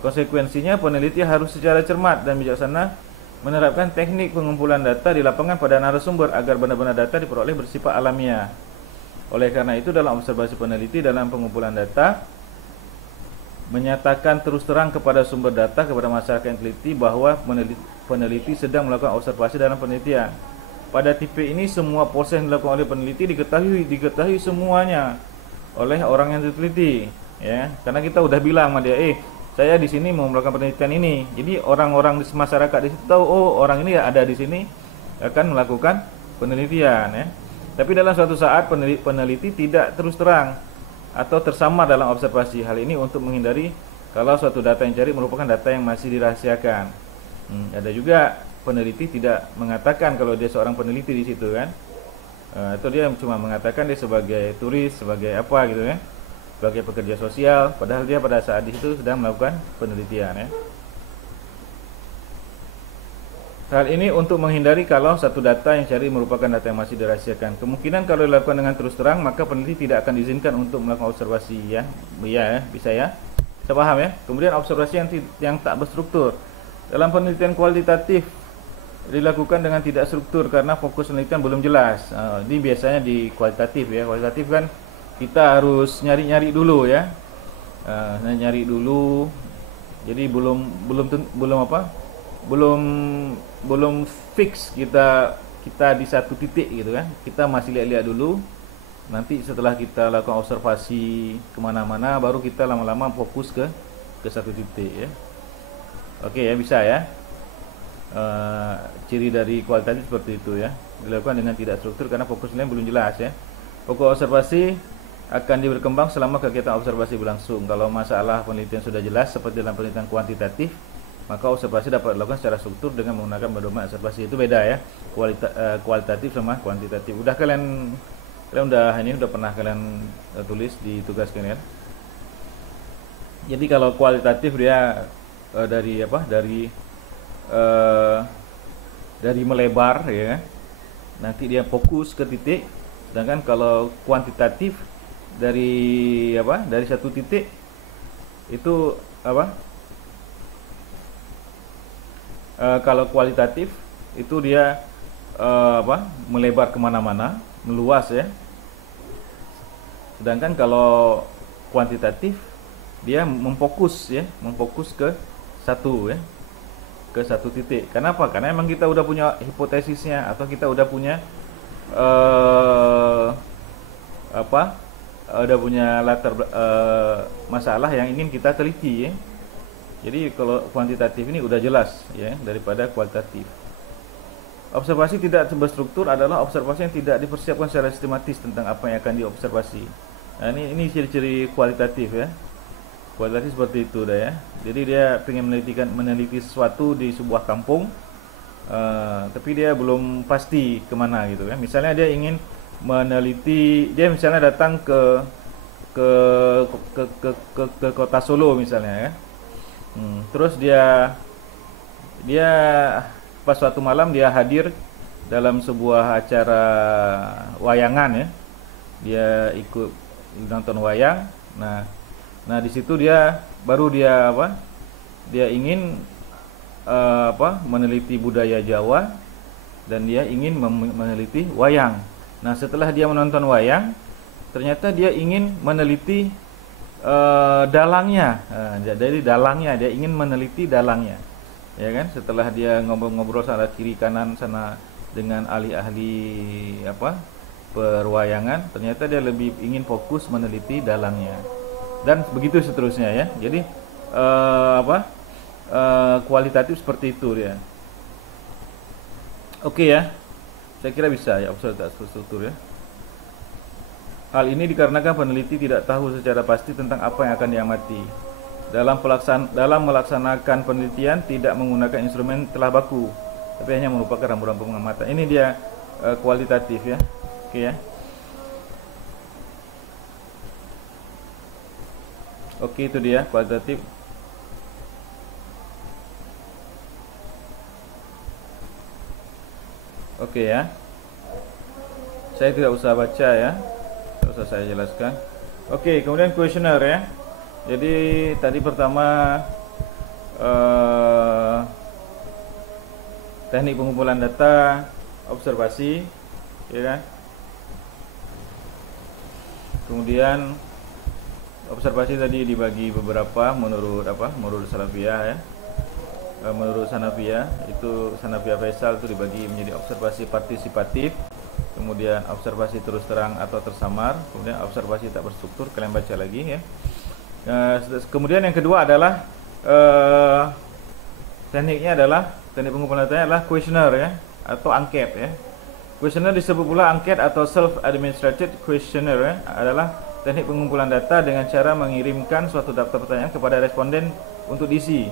Konsekuensinya peneliti harus secara cermat dan bijaksana menerapkan teknik pengumpulan data di lapangan pada narasumber agar benar-benar data diperoleh bersifat alamiah. Oleh karena itu dalam observasi peneliti dalam pengumpulan data menyatakan terus terang kepada sumber data kepada masyarakat yang teliti bahwa peneliti sedang melakukan observasi dalam penelitian. Pada tipe ini semua proses yang dilakukan oleh peneliti diketahui semuanya oleh orang yang diteliti ya. Karena kita udah bilang sama dia, saya di sini mau melakukan penelitian ini. Jadi orang-orang di masyarakat di situ tahu, oh orang ini ada di sini akan melakukan penelitian ya. Tapi dalam suatu saat peneliti tidak terus terang atau tersamar dalam observasi. Hal ini untuk menghindari kalau suatu data yang dicari merupakan data yang masih dirahasiakan. Ada juga peneliti tidak mengatakan kalau dia seorang peneliti di situ kan. Atau dia cuma mengatakan dia sebagai turis, sebagai apa gitu ya. Sebagai pekerja sosial, padahal dia pada saat di situ sedang melakukan penelitian ya. Hal ini untuk menghindari kalau satu data yang cari merupakan data yang masih dirahasiakan. Kemungkinan kalau dilakukan dengan terus terang, maka peneliti tidak akan diizinkan untuk melakukan observasi ya. Ya, bisa ya. Saya paham ya. Kemudian observasi yang tak berstruktur. Dalam penelitian kualitatif dilakukan dengan tidak struktur karena fokus penelitian belum jelas. Ini biasanya di kualitatif ya. Kualitatif kan kita harus nyari-nyari dulu ya, nyari dulu. Jadi belum fix kita di satu titik gitu kan. Kita masih lihat-lihat dulu. Nanti setelah kita lakukan observasi kemana-mana, baru kita lama-lama fokus ke satu titik ya. Oke ya, bisa ya. Ciri dari kualitatif seperti itu ya. Dilakukan dengan tidak struktur karena fokusnya belum jelas ya. Pokok observasi akan berkembang selama kegiatan observasi berlangsung. Kalau masalah penelitian sudah jelas seperti dalam penelitian kuantitatif, maka observasi dapat dilakukan secara struktur dengan menggunakan pedoman observasi. Itu beda ya, kualitatif sama kuantitatif. Udah kalian udah pernah kalian tulis di tugas kalian. Jadi kalau kualitatif dia dari melebar ya, nanti dia fokus ke titik. Sedangkan kalau kuantitatif dari satu titik itu kalau kualitatif itu dia melebar kemana-mana, meluas ya. Sedangkan kalau kuantitatif dia memfokus ke satu titik. Kenapa? Karena emang kita udah punya hipotesisnya atau kita udah punya udah punya latar masalah yang ingin kita teliti ya. Jadi kalau kuantitatif ini udah jelas ya daripada kualitatif. Observasi tidak berstruktur adalah observasi yang tidak dipersiapkan secara sistematis tentang apa yang akan diobservasi. Nah, ini ciri-ciri kualitatif ya. Kualitatif seperti itu dah ya. Jadi dia ingin meneliti sesuatu di sebuah kampung, tapi dia belum pasti kemana gitu ya. Misalnya dia ingin meneliti, dia misalnya datang ke kota Solo misalnya ya. Terus dia pas suatu malam dia hadir dalam sebuah acara wayangan ya. dia ikut nonton wayang. Nah di situ dia baru dia apa? Dia ingin meneliti budaya Jawa dan dia ingin meneliti wayang. Nah, setelah dia menonton wayang, ternyata dia ingin meneliti dalangnya. Dari dalangnya dia ingin meneliti dalangnya. Ya kan? Setelah dia ngobrol-ngobrol sana kiri kanan sana dengan ahli-ahli perwayangan, ternyata dia lebih ingin fokus meneliti dalangnya. Dan begitu seterusnya ya. Jadi kualitatif seperti itu dia. Oke ya, saya kira bisa ya observasi struktur ya. Hal ini dikarenakan peneliti tidak tahu secara pasti tentang apa yang akan diamati. Dalam melaksanakan penelitian tidak menggunakan instrumen telah baku, tapi hanya merupakan rambu-rambu pengamatan. Ini dia kualitatif ya. Oke ya. Oke, itu dia kualitatif. Oke ya, saya tidak usah baca ya, tidak usah saya jelaskan. Oke, kemudian kuesioner ya. Jadi tadi pertama teknik pengumpulan data, observasi, ya kan? Kemudian observasi tadi dibagi beberapa menurut Menurut Salafiyah ya. Menurut Sanafiyah itu Sanafiyah Faisal itu dibagi menjadi observasi partisipatif, kemudian observasi terus terang atau tersamar, kemudian observasi tak berstruktur. Kalian baca lagi ya. Kemudian yang kedua adalah tekniknya adalah teknik pengumpulan data adalah kuesioner ya atau angket ya. Kuesioner disebut pula angket atau self administrated questionnaire ya, adalah teknik pengumpulan data dengan cara mengirimkan suatu daftar pertanyaan kepada responden untuk diisi.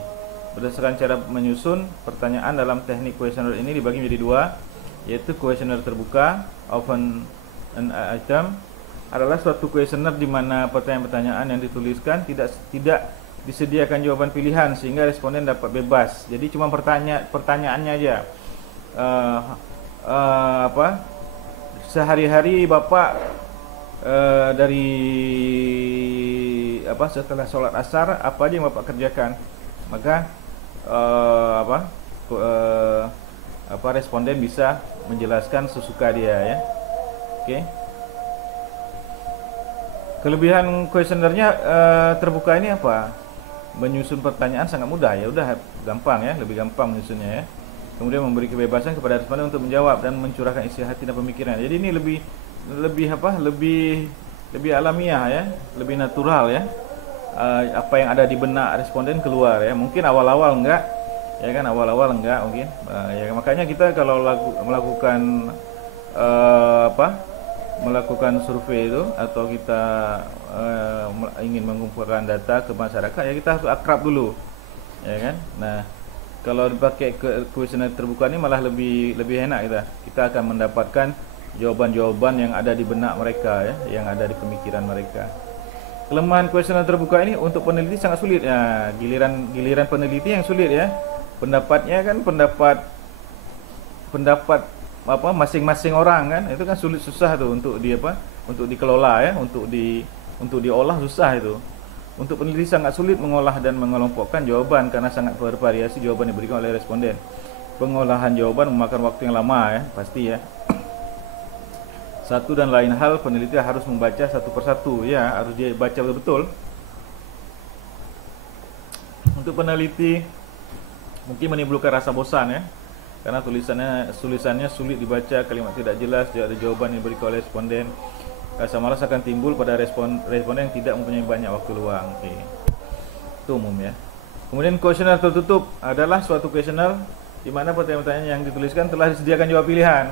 Berdasarkan cara menyusun pertanyaan dalam teknik kuesioner ini dibagi menjadi dua, yaitu kuesioner terbuka, open and item, adalah suatu kuesioner di mana pertanyaan-pertanyaan yang dituliskan tidak disediakan jawaban pilihan sehingga responden dapat bebas. Jadi cuma pertanyaannya aja. Sehari-hari Bapak dari setelah sholat asar apa aja yang Bapak kerjakan? Maka responden bisa menjelaskan sesuka dia ya. Oke. Kelebihan kuesionernya terbuka ini apa? Menyusun pertanyaan sangat mudah ya, udah gampang ya, lebih gampang menyusunnya ya. Kemudian memberi kebebasan kepada responden untuk menjawab dan mencurahkan isi hati dan pemikiran. Jadi ini lebih alamiah ya, lebih natural ya. Apa yang ada di benak responden keluar ya. Mungkin awal-awal enggak ya kan, awal-awal enggak mungkin ya, makanya kita kalau melakukan survei itu atau kita ingin mengumpulkan data ke masyarakat ya, kita harus akrab dulu ya kan. Nah, kalau dipakai kuesioner terbuka ini malah lebih enak kita akan mendapatkan jawaban-jawaban yang ada di benak mereka ya, yang ada di pemikiran mereka. Kelemahan kuesioner terbuka ini untuk peneliti sangat sulit ya. Giliran peneliti yang sulit ya. Pendapatnya kan pendapat masing-masing orang kan, itu kan susah tuh untuk dikelola ya, untuk diolah susah itu. Untuk peneliti sangat sulit mengolah dan mengelompokkan jawaban karena sangat bervariasi jawaban yang diberikan oleh responden. Pengolahan jawaban memakan waktu yang lama ya, pasti ya. Satu dan lain hal, peneliti harus membaca satu persatu ya, harus dia baca betul-betul. Untuk peneliti mungkin menimbulkan rasa bosan ya, karena tulisannya sulit dibaca, kalimat tidak jelas, tidak ada jawaban yang diberikan oleh responden. Rasa malas akan timbul pada responden yang tidak mempunyai banyak waktu luang. Oke. Itu umum ya. Kemudian kuesioner tertutup adalah suatu kuesioner di mana pertanyaan-pertanyaan yang dituliskan telah disediakan jawab pilihan.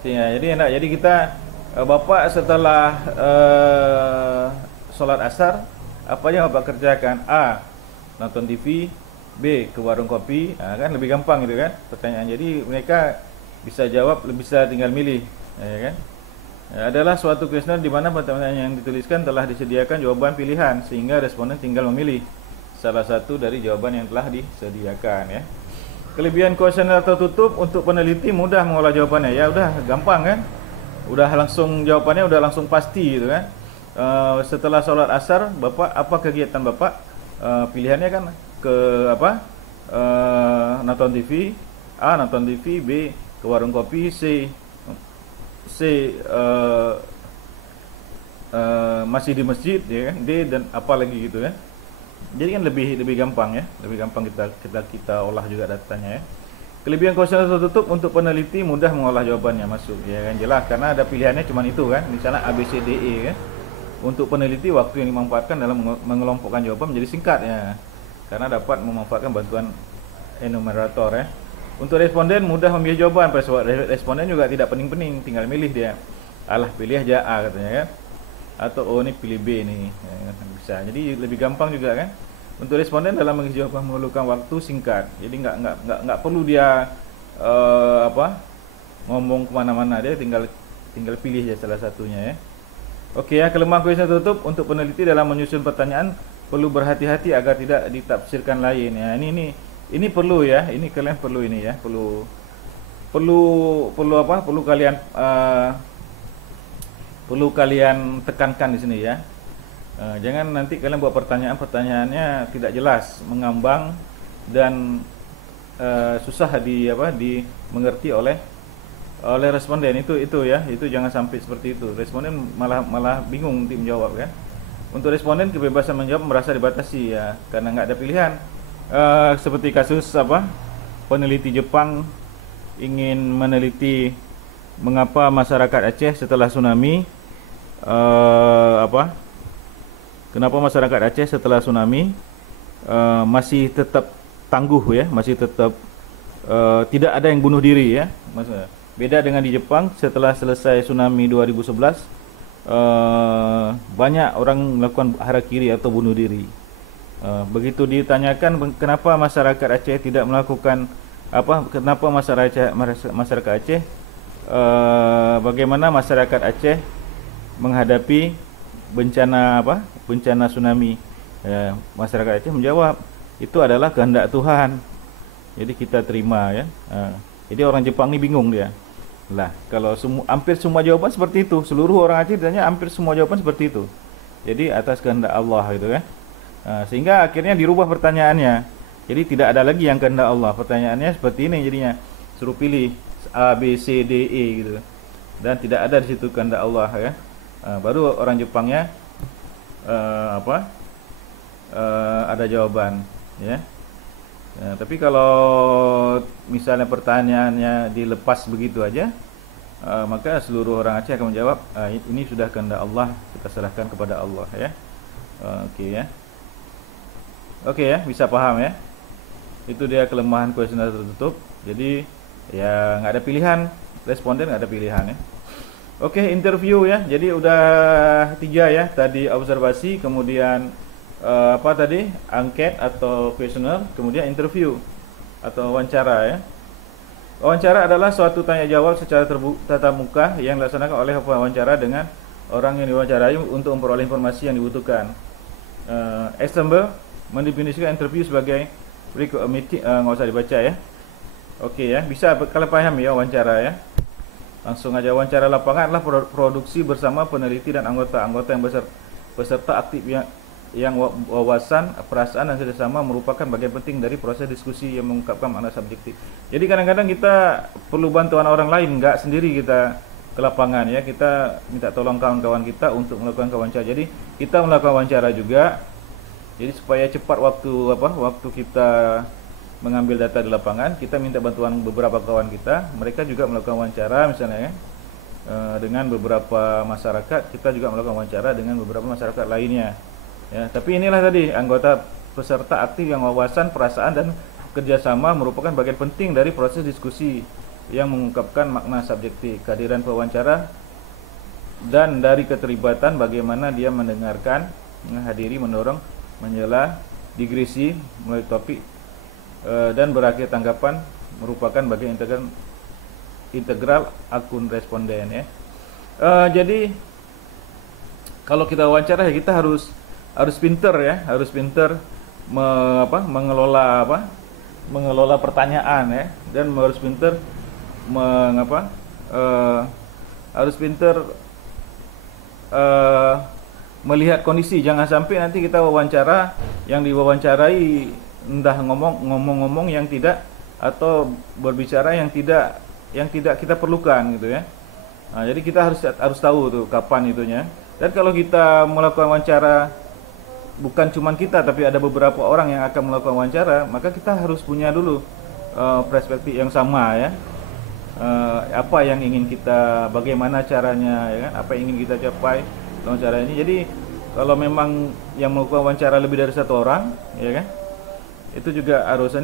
Ya, jadi enak. Jadi kita Bapak setelah sholat asar apa yang Bapak kerjakan? A. Nonton TV. B. Ke warung kopi. Kan lebih gampang gitu kan pertanyaan. Jadi mereka bisa jawab, bisa tinggal milih ya kan. Ya, adalah suatu kuesioner di mana pertanyaan yang dituliskan telah disediakan jawaban pilihan sehingga responden tinggal memilih salah satu dari jawaban yang telah disediakan ya. Kelebihan kuesioner tertutup untuk peneliti mudah mengolah jawabannya. Ya udah gampang kan? udah langsung jawabannya udah langsung pasti gitu kan. Setelah sholat asar, Bapak apa kegiatan Bapak? Pilihannya kan ke apa? Nonton TV, A nonton TV, B ke warung kopi, C masih di masjid ya kan, D dan apa lagi gitu ya. Jadi kan lebih gampang ya, lebih gampang kita olah juga datanya ya. Kelebihan kuesioner tertutup untuk peneliti mudah mengolah jawabannya masuk ya kan, jelas karena ada pilihannya cuma itu kan, misalnya A B C D E kan. Untuk peneliti waktu yang dimanfaatkan dalam mengelompokkan jawaban menjadi singkat ya, karena dapat memanfaatkan bantuan enumerator ya. Untuk responden mudah memilih jawaban, responden juga tidak pening-pening, tinggal milih dia. Alah pilih aja A katanya kan, atau oh ini pilih B nih ya, bisa. Jadi lebih gampang juga kan. Untuk responden dalam mengisi jawaban memerlukan waktu singkat, jadi nggak perlu dia ngomong kemana-mana, dia tinggal pilih ya salah satunya ya. Oke ya, kelemahan kuesioner tertutup untuk peneliti dalam menyusun pertanyaan perlu berhati-hati agar tidak ditafsirkan lain ya. Ini perlu ya, ini kalian perlu ini ya, perlu kalian tekankan di sini ya. Jangan nanti kalian buat pertanyaannya tidak jelas, mengambang dan susah dimengerti oleh responden itu ya. Itu jangan sampai seperti itu. Responden malah bingung untuk menjawab kan. Untuk responden kebebasan menjawab merasa dibatasi ya, karena nggak ada pilihan. Seperti kasus peneliti Jepang ingin meneliti mengapa masyarakat Aceh setelah tsunami kenapa masyarakat Aceh setelah tsunami masih tetap tangguh ya, masih tetap tidak ada yang bunuh diri ya. Beda dengan di Jepang, setelah selesai tsunami 2011 banyak orang melakukan harakiri atau bunuh diri. Begitu ditanyakan kenapa masyarakat Aceh tidak melakukan kenapa masyarakat Aceh bagaimana masyarakat Aceh menghadapi bencana tsunami, masyarakat Aceh menjawab itu adalah kehendak Tuhan, jadi kita terima ya. Jadi orang Jepang ini bingung dia lah, kalau hampir semua jawaban seperti itu, seluruh orang Aceh ditanya hampir semua jawaban seperti itu, jadi atas kehendak Allah gitu kan. Sehingga akhirnya dirubah pertanyaannya, jadi tidak ada lagi yang kehendak Allah, pertanyaannya seperti ini jadinya, suruh pilih A B C D E gitu, dan tidak ada di situ kehendak Allah ya. Baru orang Jepangnya ada jawaban ya. Tapi kalau misalnya pertanyaannya dilepas begitu aja, maka seluruh orang Aceh akan menjawab ini sudah kehendak Allah, kita serahkan kepada Allah ya. Oke ya, bisa paham ya. Itu dia kelemahan kuesioner tertutup. Jadi ya nggak ada pilihan, responden nggak ada pilihan ya. Oke, interview ya. Jadi udah 3 ya, tadi observasi, kemudian angket atau kuesioner, kemudian interview atau wawancara ya. Wawancara adalah suatu tanya jawab secara tatap muka yang dilaksanakan oleh pewawancara dengan orang yang diwawancarai untuk memperoleh informasi yang dibutuhkan. Example mendefinisikan interview sebagai berikut meeting, nggak usah dibaca ya. Oke ya, bisa kalian paham ya wawancara ya. Langsung aja, wawancara lapangan adalah produksi bersama peneliti dan anggota yang peserta aktif yang wawasan, perasaan dan kerjasama merupakan bagian penting dari proses diskusi yang mengungkapkan makna subjektif. Jadi kadang-kadang kita perlu bantuan orang lain, nggak sendiri kita ke lapangan ya. Kita minta tolong kawan-kawan kita untuk melakukan wawancara. Jadi kita melakukan wawancara juga. Jadi supaya cepat waktu kita mengambil data di lapangan, kita minta bantuan beberapa kawan kita, mereka juga melakukan wawancara misalnya ya, dengan beberapa masyarakat, kita juga melakukan wawancara dengan beberapa masyarakat lainnya ya. Tapi inilah tadi, anggota peserta aktif yang wawasan, perasaan dan kerjasama merupakan bagian penting dari proses diskusi yang mengungkapkan makna subjektif. Kehadiran pewawancara dan dari keterlibatan bagaimana dia mendengarkan, menghadiri, mendorong, menyela, digresi mulai topik dan berakhir tanggapan merupakan bagian integral akun responden ya. Jadi kalau kita wawancara ya kita harus pinter ya, harus pinter mengelola pertanyaan ya, dan harus pinter harus pinter eh, melihat kondisi. Jangan sampai nanti kita wawancara, yang diwawancarai entah ngomong-ngomong yang tidak, atau berbicara yang tidak kita perlukan gitu ya. Nah, jadi kita harus tahu tuh kapan itunya. Dan kalau kita melakukan wawancara, bukan cuman kita tapi ada beberapa orang yang akan melakukan wawancara, maka kita harus punya dulu perspektif yang sama ya. Apa yang ingin kita, bagaimana caranya ya kan, apa yang ingin kita capai dalam wawancara ini. Jadi kalau memang yang melakukan wawancara lebih dari satu orang ya kan, itu juga harus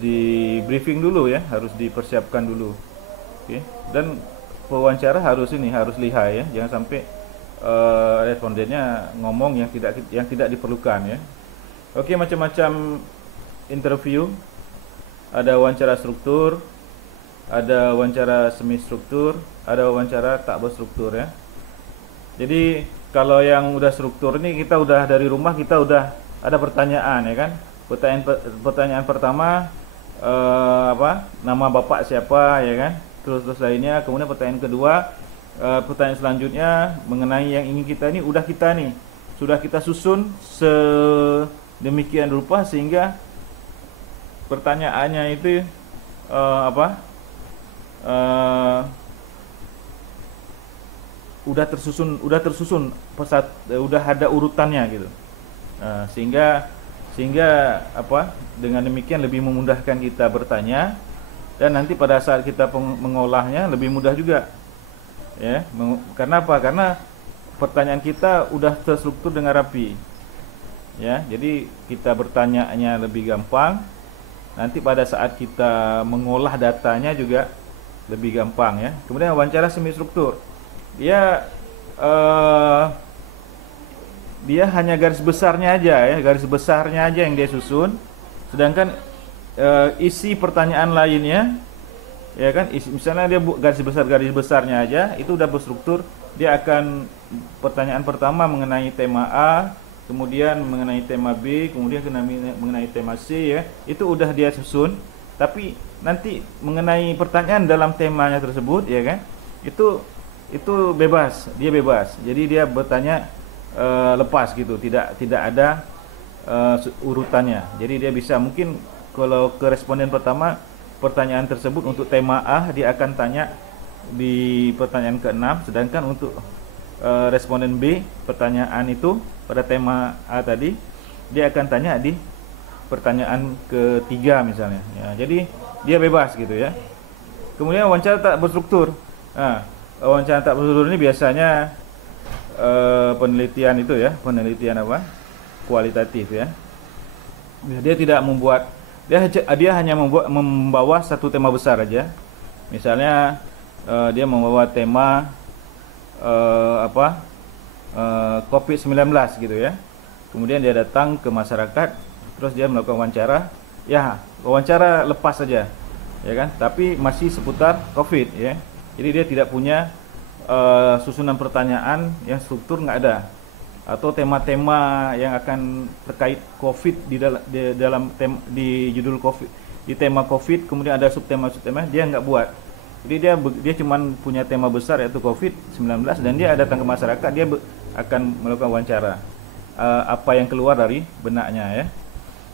di briefing dulu ya, harus dipersiapkan dulu. Oke. Dan pewawancara harus lihai ya, jangan sampai respondennya ngomong yang tidak diperlukan ya. Oke, macam-macam interview. Ada wawancara struktur, ada wawancara semi struktur, ada wawancara tak berstruktur ya. Jadi kalau yang udah struktur ini, kita udah dari rumah, kita udah ada pertanyaan ya kan. Pertanyaan pertama nama bapak siapa ya kan, terus lainnya. Kemudian pertanyaan kedua, pertanyaan selanjutnya mengenai yang ingin kita ini, sudah kita susun sedemikian rupa sehingga pertanyaannya itu udah tersusun udah ada urutannya gitu. Sehingga dengan demikian lebih memudahkan kita bertanya, dan nanti pada saat kita mengolahnya lebih mudah juga ya. Karena apa? Karena pertanyaan kita udah terstruktur dengan rapi ya. Jadi kita bertanyanya lebih gampang, nanti pada saat kita mengolah datanya juga lebih gampang ya. Kemudian wawancara semi struktur, dia hanya garis besarnya aja yang dia susun, sedangkan isi pertanyaan lainnya ya kan, misalnya dia garis besarnya aja itu udah berstruktur. Dia akan pertanyaan pertama mengenai tema A, kemudian mengenai tema B, kemudian mengenai tema C ya, itu udah dia susun. Tapi nanti mengenai pertanyaan dalam temanya tersebut ya kan, itu bebas, jadi dia bertanya lepas gitu, tidak ada urutannya. Jadi dia bisa, mungkin kalau ke responden pertama, pertanyaan tersebut untuk tema A dia akan tanya di pertanyaan ke-6, sedangkan untuk responden B, pertanyaan itu pada tema A tadi dia akan tanya di pertanyaan ke-3 misalnya ya. Jadi dia bebas gitu ya. Kemudian wawancara tak berstruktur. Nah, wawancara tak berstruktur ini biasanya penelitian itu ya, kualitatif ya. Dia tidak membuat, dia hanya membawa satu tema besar aja. Misalnya dia membawa tema COVID-19 gitu ya. Kemudian dia datang ke masyarakat, terus dia melakukan wawancara. Ya, wawancara lepas saja ya kan, tapi masih seputar COVID ya. Jadi dia tidak punya susunan pertanyaan yang struktur, nggak ada, atau tema-tema yang akan terkait COVID di judul COVID, di tema COVID, kemudian ada subtema dia nggak buat. Jadi dia cuma punya tema besar yaitu COVID-19, dan dia datang ke masyarakat, dia akan melakukan wawancara apa yang keluar dari benaknya ya.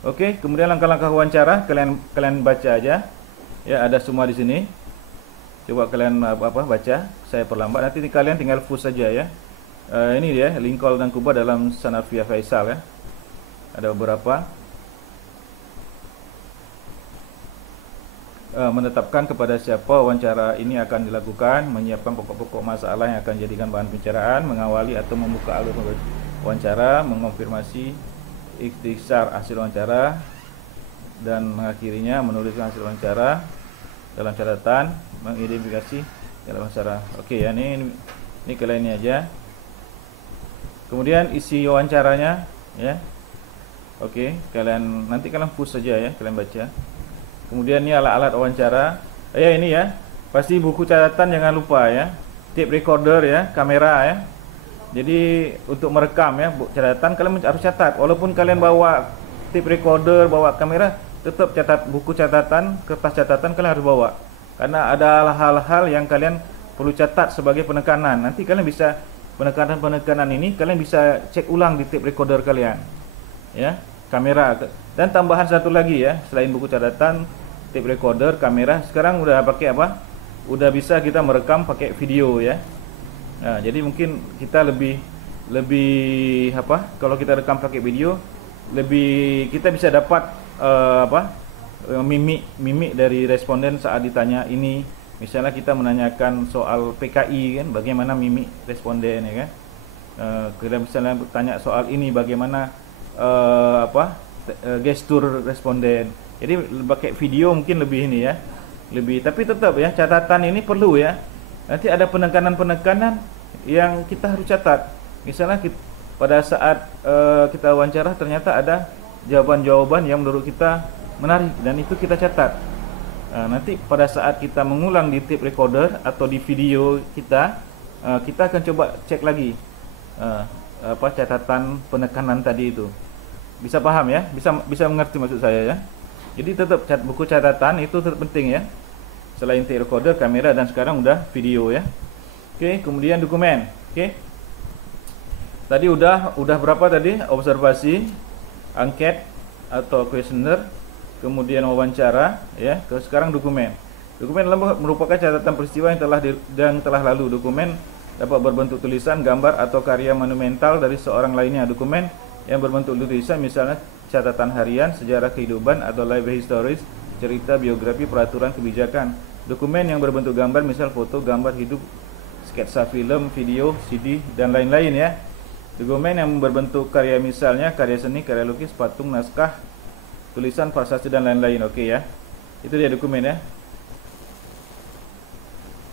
Oke, kemudian langkah-langkah wawancara kalian baca aja ya, ada semua di sini. Coba kalian baca, saya perlambat, nanti kalian tinggal push saja ya. Ini dia Lincoln dan Kuba dalam Sanavia Faisal ya. Ada beberapa. Menetapkan kepada siapa wawancara ini akan dilakukan, menyiapkan pokok-pokok masalah yang akan jadikan bahan pembicaraan, mengawali atau membuka alur wawancara, mengonfirmasi ikhtisar hasil wawancara, dan mengakhirinya menuliskan hasil wawancara dalam catatan, mengidentifikasi dalam wawancara. Oke ya, ini kalian ini aja. Kemudian isi wawancaranya ya. Oke, nanti kalian push saja ya, kalian baca. Kemudian ini alat-alat wawancara. Ini ya, pasti buku catatan jangan lupa ya, tape recorder ya, kamera ya. Jadi untuk merekam ya, catatan kalian harus catat. Walaupun kalian bawa tape recorder, bawa kamera, tetap catat, buku catatan, kertas catatan kalian harus bawa. karena ada hal-hal yang kalian perlu catat sebagai penekanan. Nanti kalian bisa penekanan-penekanan ini kalian bisa cek ulang di tape recorder kalian, ya, kamera. Dan tambahan satu lagi ya, selain buku catatan, tape recorder, kamera, sekarang udah pakai apa? Udah bisa kita merekam pakai video ya. Nah, jadi mungkin kita lebih apa? Kalau kita rekam pakai video, lebih kita bisa dapat mimik dari responden saat ditanya ini. Misalnya kita menanyakan soal PKI kan, bagaimana mimik responden ya kan. Kita misalnya bertanya soal ini, bagaimana gestur responden. Jadi pakai video mungkin lebih ini ya, lebih. Tapi tetap ya, catatan ini perlu ya. Nanti ada penekanan-penekanan yang kita harus catat. Misalnya pada saat kita wawancara ternyata ada jawaban-jawaban yang menurut kita menarik dan itu kita catat. Nanti pada saat kita mengulang di tape recorder atau di video kita, kita akan coba cek lagi catatan penekanan tadi itu. Bisa paham ya? Bisa mengerti maksud saya ya? Jadi tetap buku catatan itu tetap penting ya. Selain tape recorder, kamera, dan sekarang udah video ya. Oke, kemudian dokumen. Oke. Tadi udah berapa tadi? Observasi, angket atau kuesioner, kemudian wawancara ya. Sekarang dokumen. Dokumen adalah merupakan catatan peristiwa yang telah lalu. Dokumen dapat berbentuk tulisan, gambar atau karya monumental dari seorang lainnya. Dokumen yang berbentuk tulisan misalnya catatan harian, sejarah kehidupan atau life historis, cerita, biografi, peraturan kebijakan. Dokumen yang berbentuk gambar misal foto, gambar hidup, sketsa film, video, CD, dan lain-lain ya. Dokumen yang berbentuk karya misalnya karya seni, karya lukis, patung, naskah, tulisan, prasasti, dan lain-lain. Oke ya. Itu dia dokumen ya.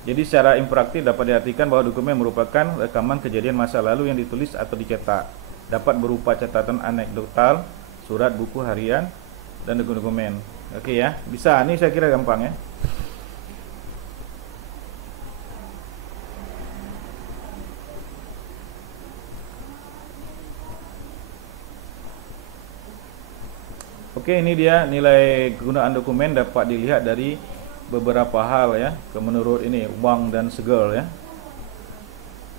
Jadi secara imperatif dapat diartikan bahwa dokumen merupakan rekaman kejadian masa lalu yang ditulis atau dicetak. Dapat berupa catatan anekdotal, surat, buku harian, dan dokumen. Oke ya. Bisa, ini saya kira gampang ya. Oke, ini dia nilai kegunaan dokumen dapat dilihat dari beberapa hal ya. Menurut ini Wang dan Segel ya.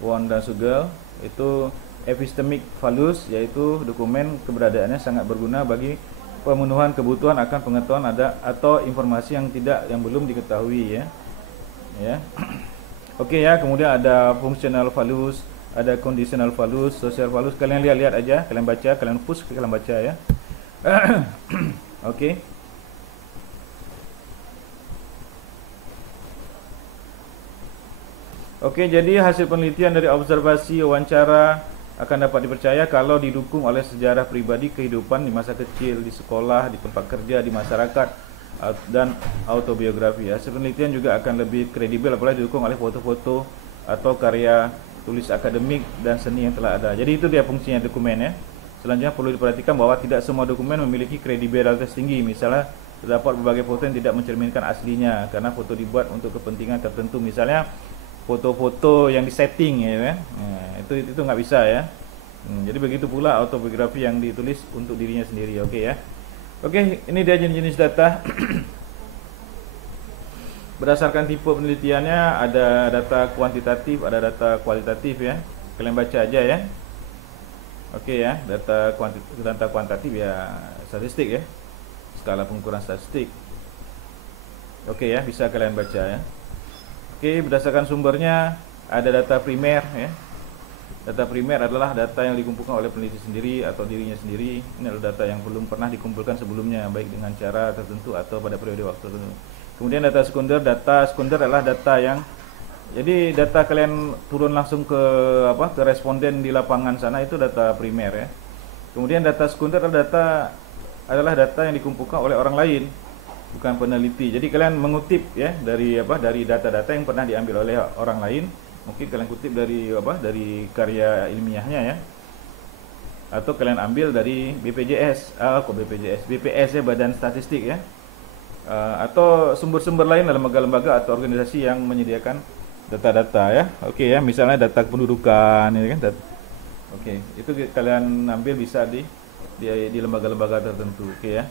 Wang dan Segel itu epistemic values, yaitu dokumen keberadaannya sangat berguna bagi pemenuhan kebutuhan akan pengetahuan ada atau informasi yang belum diketahui ya. Ya. Oke ya, kemudian ada functional values, ada conditional values, social values. Kalian lihat aja, kalian baca, kalian push, kalian baca ya. Oke. Oke, jadi hasil penelitian dari observasi wawancara akan dapat dipercaya kalau didukung oleh sejarah pribadi kehidupan di masa kecil, di sekolah, di tempat kerja, di masyarakat, dan autobiografi. Hasil penelitian juga akan lebih kredibel apabila didukung oleh foto-foto atau karya tulis akademik dan seni yang telah ada. Jadi itu dia fungsinya dokumen ya. Selanjutnya perlu diperhatikan bahwa tidak semua dokumen memiliki kredibilitas tinggi. Misalnya terdapat berbagai foto yang tidak mencerminkan aslinya karena foto dibuat untuk kepentingan tertentu. Misalnya foto-foto yang disetting ya kan. Nah, itu nggak bisa ya. Jadi begitu pula autobiografi yang ditulis untuk dirinya sendiri. Oke ya. Oke, ini dia jenis-jenis data. Berdasarkan tipe penelitiannya ada data kuantitatif, ada data kualitatif ya. Kalian baca aja ya. Oke ya, data kuantitatif ya statistik ya, skala pengukuran statistik. Oke ya, bisa kalian baca ya. Oke, berdasarkan sumbernya ada data primer ya. Data primer adalah data yang dikumpulkan oleh peneliti sendiri atau dirinya sendiri. Ini adalah data yang belum pernah dikumpulkan sebelumnya, baik dengan cara tertentu atau pada periode waktu tertentu. Kemudian data sekunder adalah data yang jadi data kalian turun langsung ke responden di lapangan sana, itu data primer ya. Kemudian data sekunder adalah data yang dikumpulkan oleh orang lain, bukan peneliti. Jadi kalian mengutip ya dari data-data yang pernah diambil oleh orang lain. Mungkin kalian kutip dari karya ilmiahnya ya. Atau kalian ambil dari BPJS, BPS ya, Badan Statistik ya. Atau sumber-sumber lain, lembaga-lembaga atau organisasi yang menyediakan data-data ya. Oke ya, misalnya data kependudukan ini kan. Oke, itu kalian ambil bisa di lembaga-lembaga tertentu. Oke ya.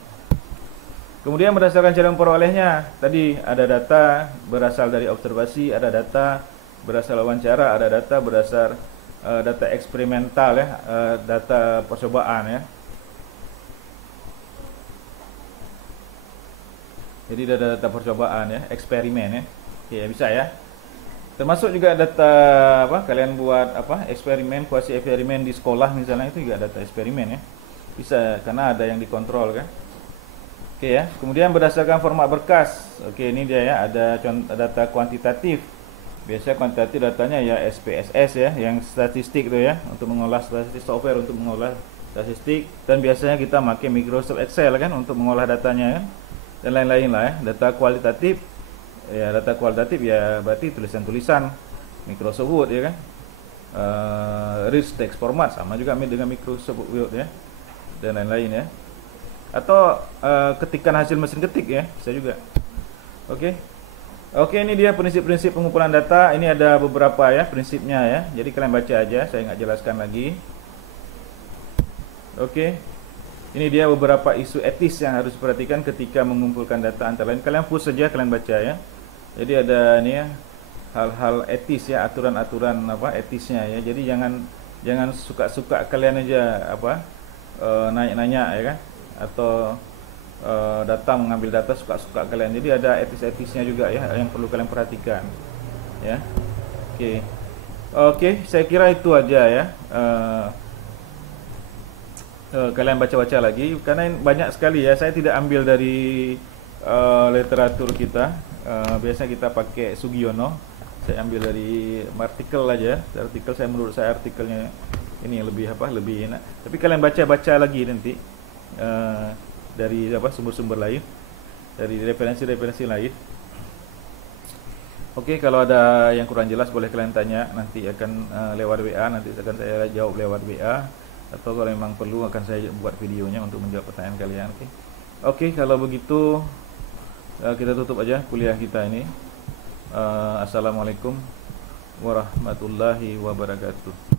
Kemudian berdasarkan cara memperolehnya, tadi ada data berasal dari observasi, ada data berasal wawancara, ada data berdasar data eksperimental ya, data percobaan ya. Jadi ada data percobaan ya, eksperimen ya. Oke, ya bisa ya. Termasuk juga data apa? Kalian buat apa? Eksperimen, kuasi eksperimen di sekolah misalnya, itu juga data eksperimen ya. Bisa karena ada yang dikontrol kan. Oke ya. Kemudian berdasarkan format berkas. Oke, ini dia ya, ada data kuantitatif. Biasanya kuantitatif datanya ya SPSS ya, yang statistik tuh ya, untuk mengolah statistik, software untuk mengolah statistik, dan biasanya kita pakai Microsoft Excel kan untuk mengolah datanya kan, dan lain-lain lah ya. Data kualitatif ya berarti tulisan-tulisan Microsoft Word ya kan. Rich text format sama juga dengan Microsoft Word ya, dan lain-lain ya. Atau ketikan hasil mesin ketik ya, bisa juga. Oke, ini dia prinsip-prinsip pengumpulan data. Ini ada beberapa ya prinsipnya ya. Jadi kalian baca aja, saya nggak jelaskan lagi. Oke, ini dia beberapa isu etis yang harus diperhatikan ketika mengumpulkan data. Antara lain, kalian push saja, kalian baca ya. Jadi ada ini ya, hal-hal etis ya, aturan-aturan apa etisnya ya. Jadi jangan suka-suka kalian aja apa nanya-nanya ya kan, atau datang mengambil data suka-suka kalian. Jadi ada etis-etisnya juga ya yang perlu kalian perhatikan ya. Oke, saya kira itu aja ya. Kalian baca-baca lagi karena banyak sekali ya. Saya tidak ambil dari literatur kita. Biasanya kita pakai Sugiono. Saya ambil dari artikel aja. Menurut saya artikelnya ini lebih enak. Tapi kalian baca-baca lagi nanti dari sumber-sumber lain, dari referensi-referensi lain. Oke, kalau ada yang kurang jelas boleh kalian tanya, nanti akan lewat WA, nanti akan saya jawab lewat WA, atau kalau memang perlu akan saya buat videonya untuk menjawab pertanyaan kalian. Oke, kalau begitu kita tutup aja kuliah kita ini. Assalamualaikum warahmatullahi wabarakatuh.